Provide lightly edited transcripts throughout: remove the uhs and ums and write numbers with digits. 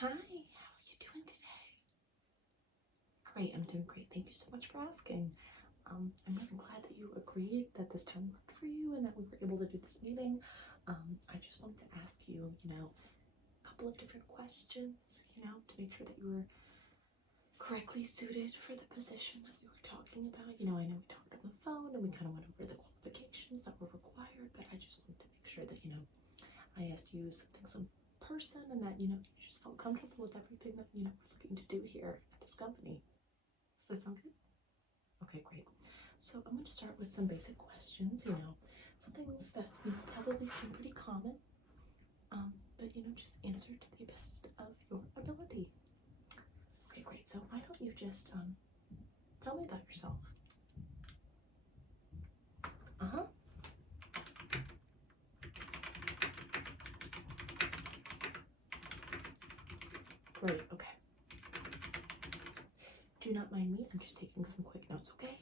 Hi, how are you doing today? Great, I'm doing great. Thank you so much for asking. I'm really glad that you agreed that this time worked for you and that we were able to do this meeting. I just wanted to ask you, a couple of different questions, to make sure that you were correctly suited for the position that we were talking about. I know we talked on the phone and we kind of went over the qualifications that were required, but I just wanted to make sure that, I asked you some things in person and that, you just felt comfortable with everything that, we're looking to do here at this company. Does that sound good? Okay, great. So I'm going to start with some basic questions, some things that, probably seem pretty common, but, just answer to the best of your ability. Okay, great. So why don't you just, tell me about yourself? Uh-huh. Great, okay. Do not mind me, I'm just taking some quick notes, okay?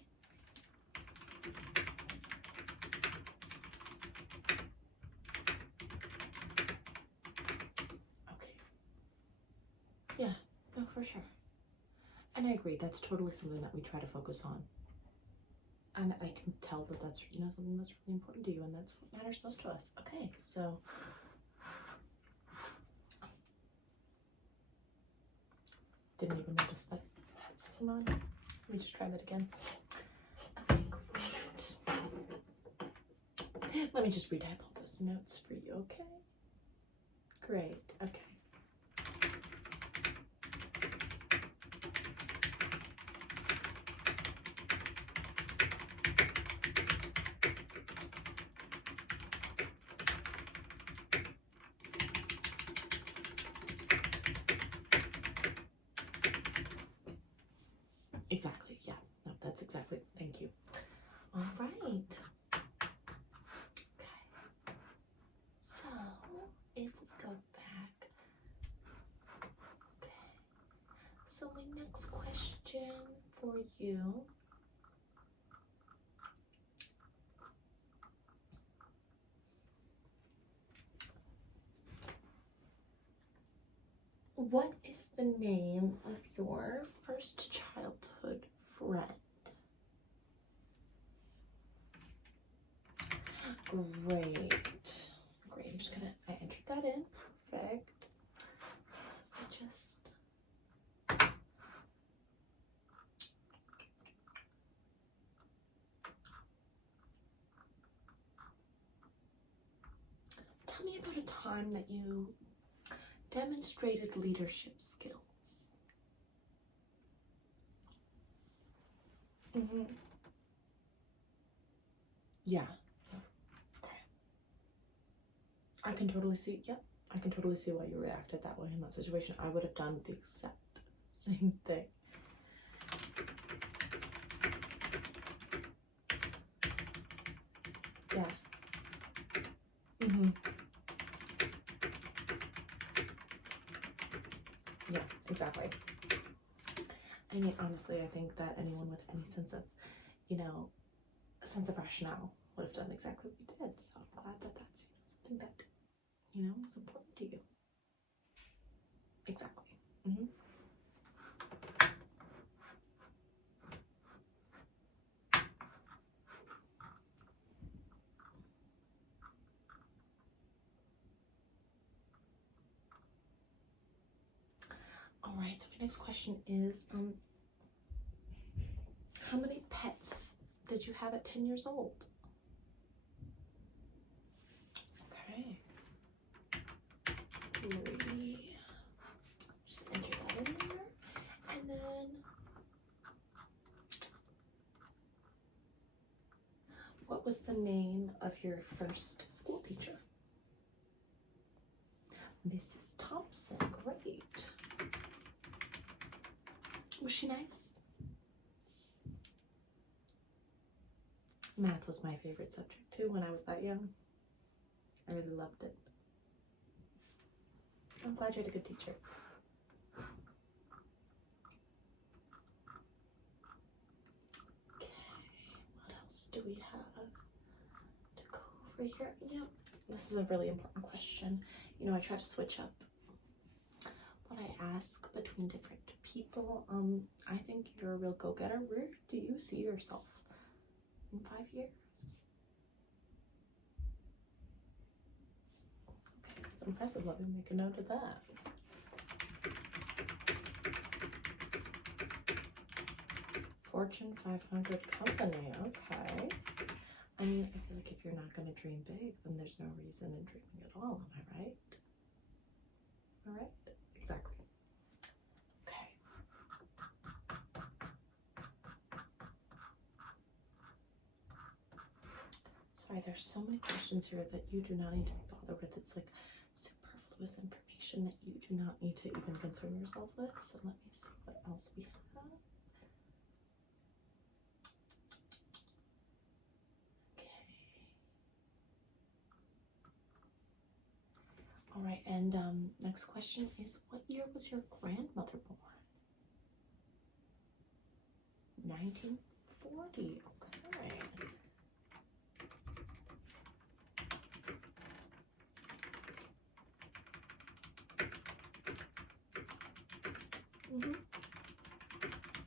Okay. Yeah, no, for sure. And I agree, that's totally something that we try to focus on. And I can tell that that's, something that's really important to you, and that's what matters most to us. Okay, so didn't even notice that this wasn't on. Let me just try that again. Okay, great. Let me just retype all those notes for you, okay? Great, okay. Exactly, yeah. No, that's exactly, thank you. All right. Okay. So, if we go back, okay. So my next question for you, what is the name of your first childhood friend? Great. Great. I'm just gonna, I entered that in. Perfect. Okay, so I just. Tell me about a time that you demonstrated leadership skills. Mm-hmm. Yeah. Okay. I can totally see, yep. I can totally see why you reacted that way in that situation. I would have done the exact same thing. Yeah. Mm-hmm. Yeah, exactly. I mean, honestly, I think that anyone with any sense of, a sense of rationale would have done exactly what you did. So I'm glad that that's, something that, was important to you. Exactly. Mm-hmm. All right, so my next question is, how many pets did you have at 10 years old? Okay. 3. Just enter that in there. And then, what was the name of your first school teacher? Mrs. Thompson. Great. Was she nice? Math was my favorite subject too when I was that young. I really loved it. I'm glad you had a good teacher. Okay, what else do we have to go over here? This is a really important question. I try to switch up what I ask between different people. I think you're a real go-getter. Where do you see yourself in 5 years? Okay, that's impressive. Let me make a note of that. Fortune 500 company, okay. I mean, I feel like if you're not going to dream big, then there's no reason in dreaming at all, am I right? All right? Exactly. Okay. Sorry, there's so many questions here that you do not need to be bothered with. It's like superfluous information that you do not need to even concern yourself with. So let me see what else we have. All right, and next question is, what year was your grandmother born? 1940, okay.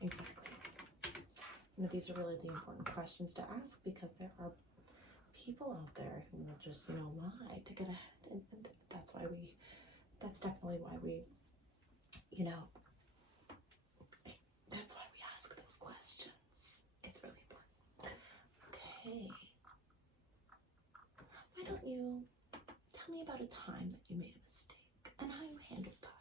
Exactly. You know, these are really the important questions to ask, because there are people out there who will just, lie to get ahead, and that's why that's definitely why we, that's why we ask those questions. It's really important. Okay. Why don't you tell me about a time that you made a mistake and how you handled that?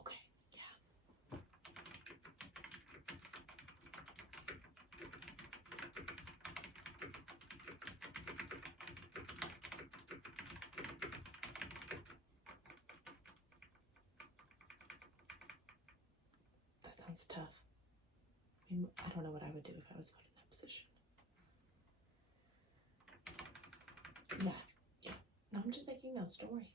Okay, yeah. That sounds tough. I mean, I don't know what I would do if I was put in that position. Yeah. No, I'm just making notes, don't worry.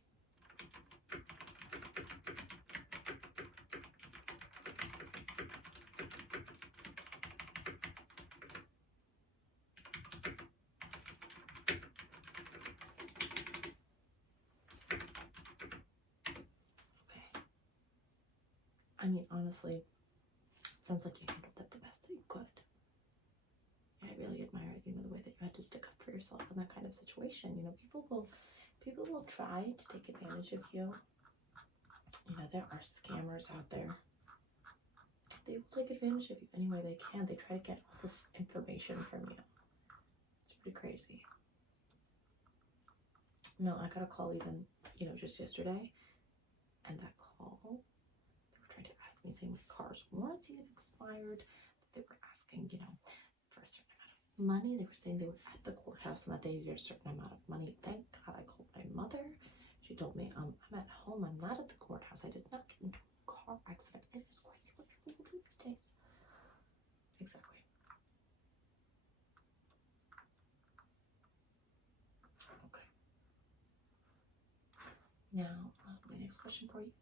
Okay. I mean, honestly, it sounds like you handled that the best that you could. I really admire, the way that you had to stick up for yourself in that kind of situation. People will try to take advantage of you. There are scammers out there. And they will take advantage of you any way they can. They try to get all this information from you. It's pretty crazy. No, I got a call even, just yesterday. And that call, they were trying to ask me, saying my car's warranty had expired. They were asking, for a certain amount of money. They were saying they were at the courthouse and that they needed a certain amount of money. Thank God I called my mother. She told me, I'm at home. I'm not at the courthouse. I did not get into a car accident. It is crazy what people will do these days. Exactly. Okay. Now, my next question for you.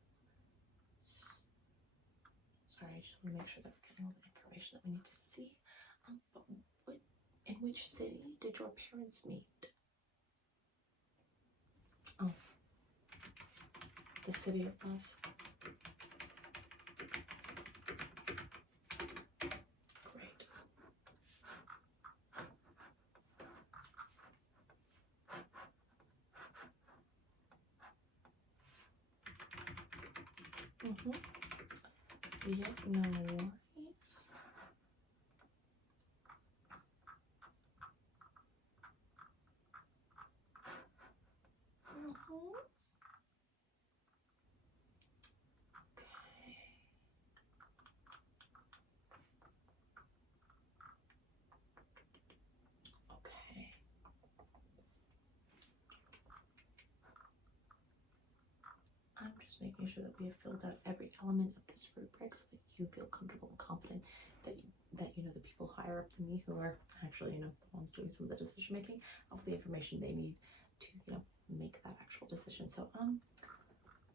Sorry, I just want to make sure that we're getting all the information that we need to see. But in which city did your parents meet? Oh, the city of love. Great. Yeah, no worries. Okay. I'm just making sure that we have filled out every element of this rubric so that you feel comfortable and confident that the people higher up than me, who are actually, the ones doing some of the decision making, have the information they need to, make that actual decision. So,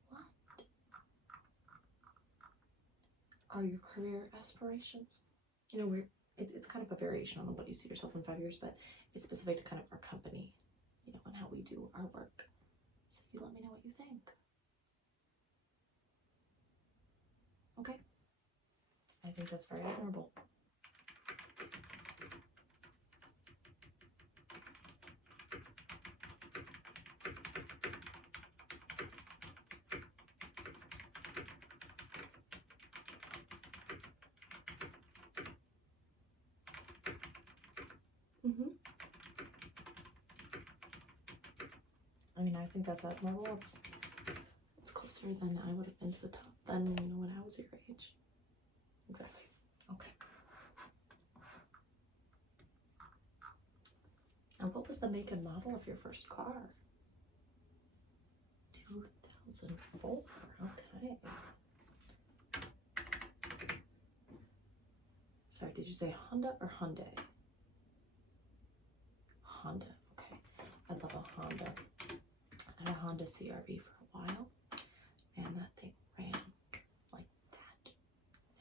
what are your career aspirations? it's kind of a variation on what you see yourself in 5 years, but it's specific to kind of our company, you know, and how we do our work. So you let me know what you think. Okay. I think that's very admirable. I mean, I think that's admirable. It's closer than I would have been to the top than when I was your age. Exactly. Okay. And what was the make and model of your first car? 2004. Okay. Sorry, did you say Honda or Hyundai? Honda. Okay. I love a Honda. I had a Honda CRV for a while, and that thing ran like that.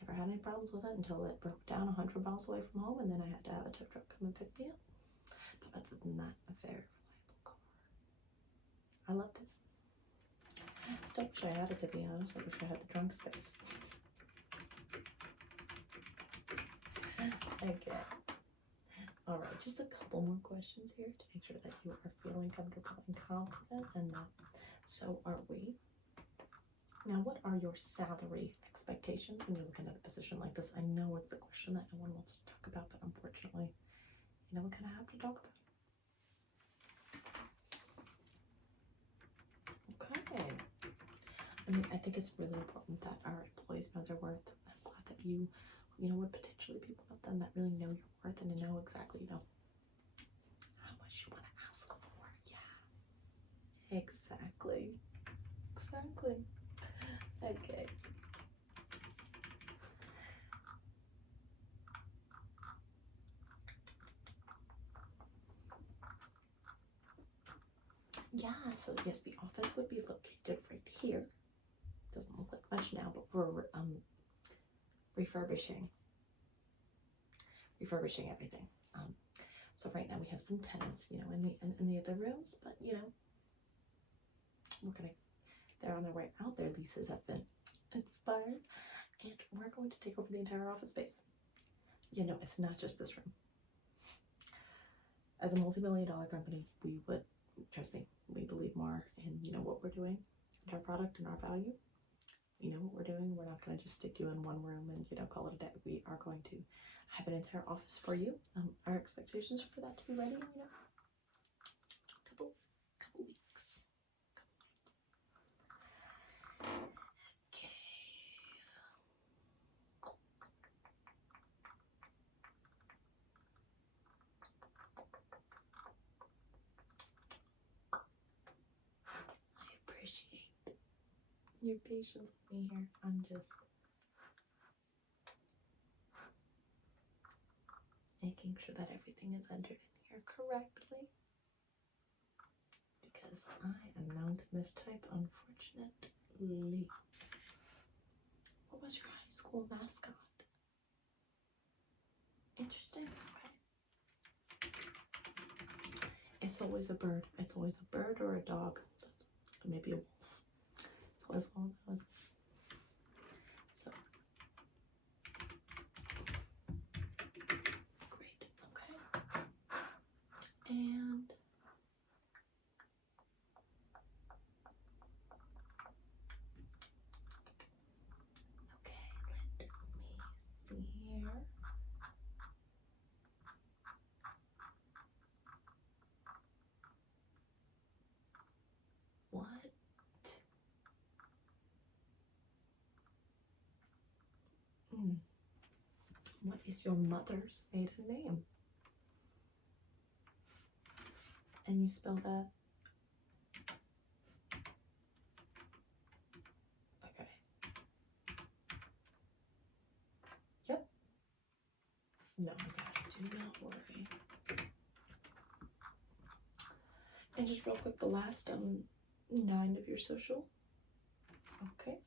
Never had any problems with it until it broke down 100 miles away from home, and then I had to have a tow truck come and pick me up. But other than that, a very reliable car. I loved it. I still wish I had it, to be honest. I wish I had the trunk space. Okay. All right, just a couple more questions here to make sure that you are feeling comfortable and confident, and so are we. Now, what are your salary expectations when you're looking at a position like this? I know it's the question that no one wants to talk about, but unfortunately, you know, we kind of have to talk about it. Okay. I mean, I think it's really important that our employees know their worth. I'm glad that you know, would potentially be one of them that really know your worth and to know exactly, you know, how much you want to ask for. Yeah. Exactly. Okay. Yeah, so yes, the office would be located right here. Doesn't look like much now, but we're refurbishing everything. So right now we have some tenants, you know, in the other rooms, but you know, they're on their way out. Their leases have been expired, and we're going to take over the entire office space. You know, it's not just this room. As a multi-million-dollar company, we would, trust me, we believe more in, you know, what we're doing, and our product and our value. You know what we're doing. We're not going to just stick you in one room and, you know, call it a day. We are going to have an entire office for you. Our expectations are for that to be ready in, you know, couple weeks. Okay. I appreciate your patience with me here. I'm just making sure that everything is entered in here correctly, because I am known to mistype, unfortunately. What was your high school mascot? Interesting. Okay. It's always a bird. It's always a bird or a dog. Maybe a wolf. It's always one of those. So great. Okay. And okay, let me see here. What is your mother's maiden name? And you spell that? Okay. Yep. No, do not worry. And just real quick, the last 9 of your social. Okay.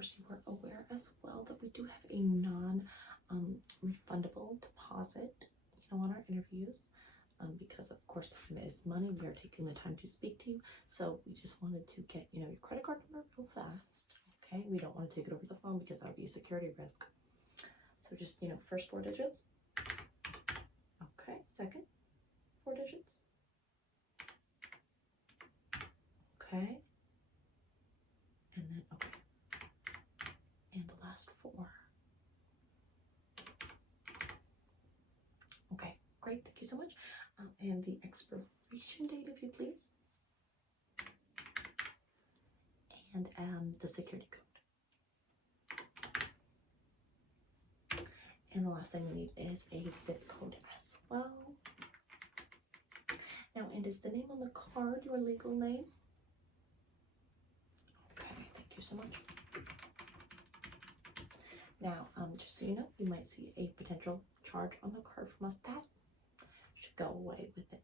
course, you are aware as well that we do have a non-refundable deposit, on our interviews. Because of course time is money. We are taking the time to speak to you, so we just wanted to get your credit card number real fast. Okay, we don't want to take it over the phone because that would be a security risk. So just first 4 digits. Okay, second 4 digits. Okay, and then and the last 4. Okay, great, thank you so much. And the expiration date, if you please. And the security code. And the last thing we need is a zip code as well. Now, and is the name on the card your legal name? Okay, thank you so much. Now, just so you know, you might see a potential charge on the card from us. That should go away within,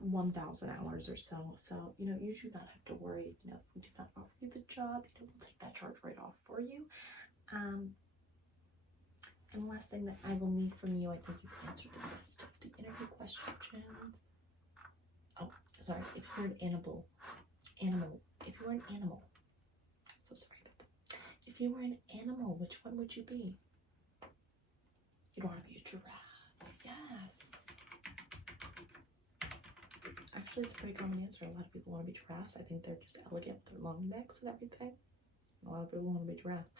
1,000 hours or so. So, you do not have to worry, if we do not offer you the job, we'll take that charge right off for you. And the last thing that I will need from you, I think you've answered the rest of the interview questions. Oh, sorry, if you're an animal, so sorry about that. If you were an animal, which one would you be? You'd want to be a giraffe. Yes. Actually, it's a pretty common answer. A lot of people want to be giraffes. I think they're just elegant with their long necks and everything. A lot of people want to be giraffes.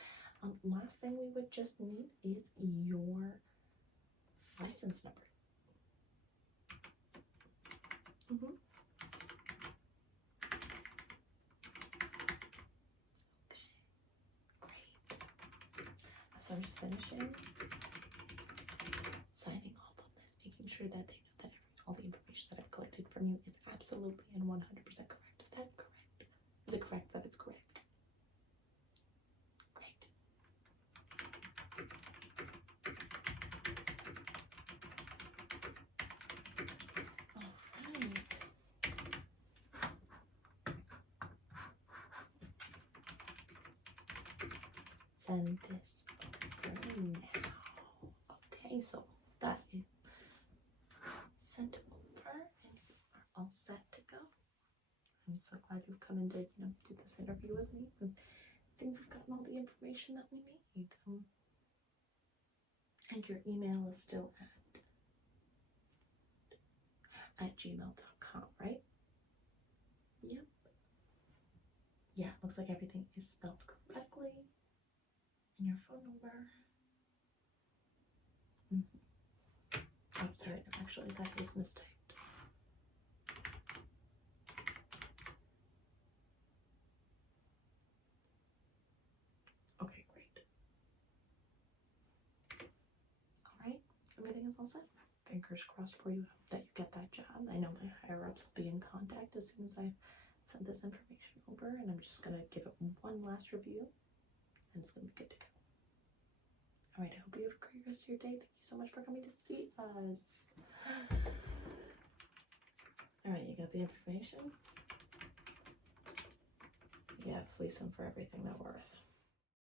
Last thing we would just need is your license number. Okay, great. So I'm just finishing signing off on this, making sure that they know that all the information that I've collected from you is absolutely and 100% correct. Is that correct? Is it correct that it's correct? Great. All right. Send this over now. Okay, so that is sent over and you are all set to go. I'm so glad you've come in to do this interview with me. I think we've gotten all the information that we need. And your email is still at gmail.com, right? Yep. Yeah, looks like everything is spelled correctly. And your phone number. Oh, sorry, no, actually that is mistyped. Okay, great. Alright, everything is all set. Fingers crossed for you that you get that job. I know my higher ups will be in contact as soon as I send this information over, and I'm just gonna give it one last review and it's gonna be good to go. Alright, I hope you have a great rest of your day. Thank you so much for coming to see us. Alright, you got the information? Yeah, fleece them for everything they're worth.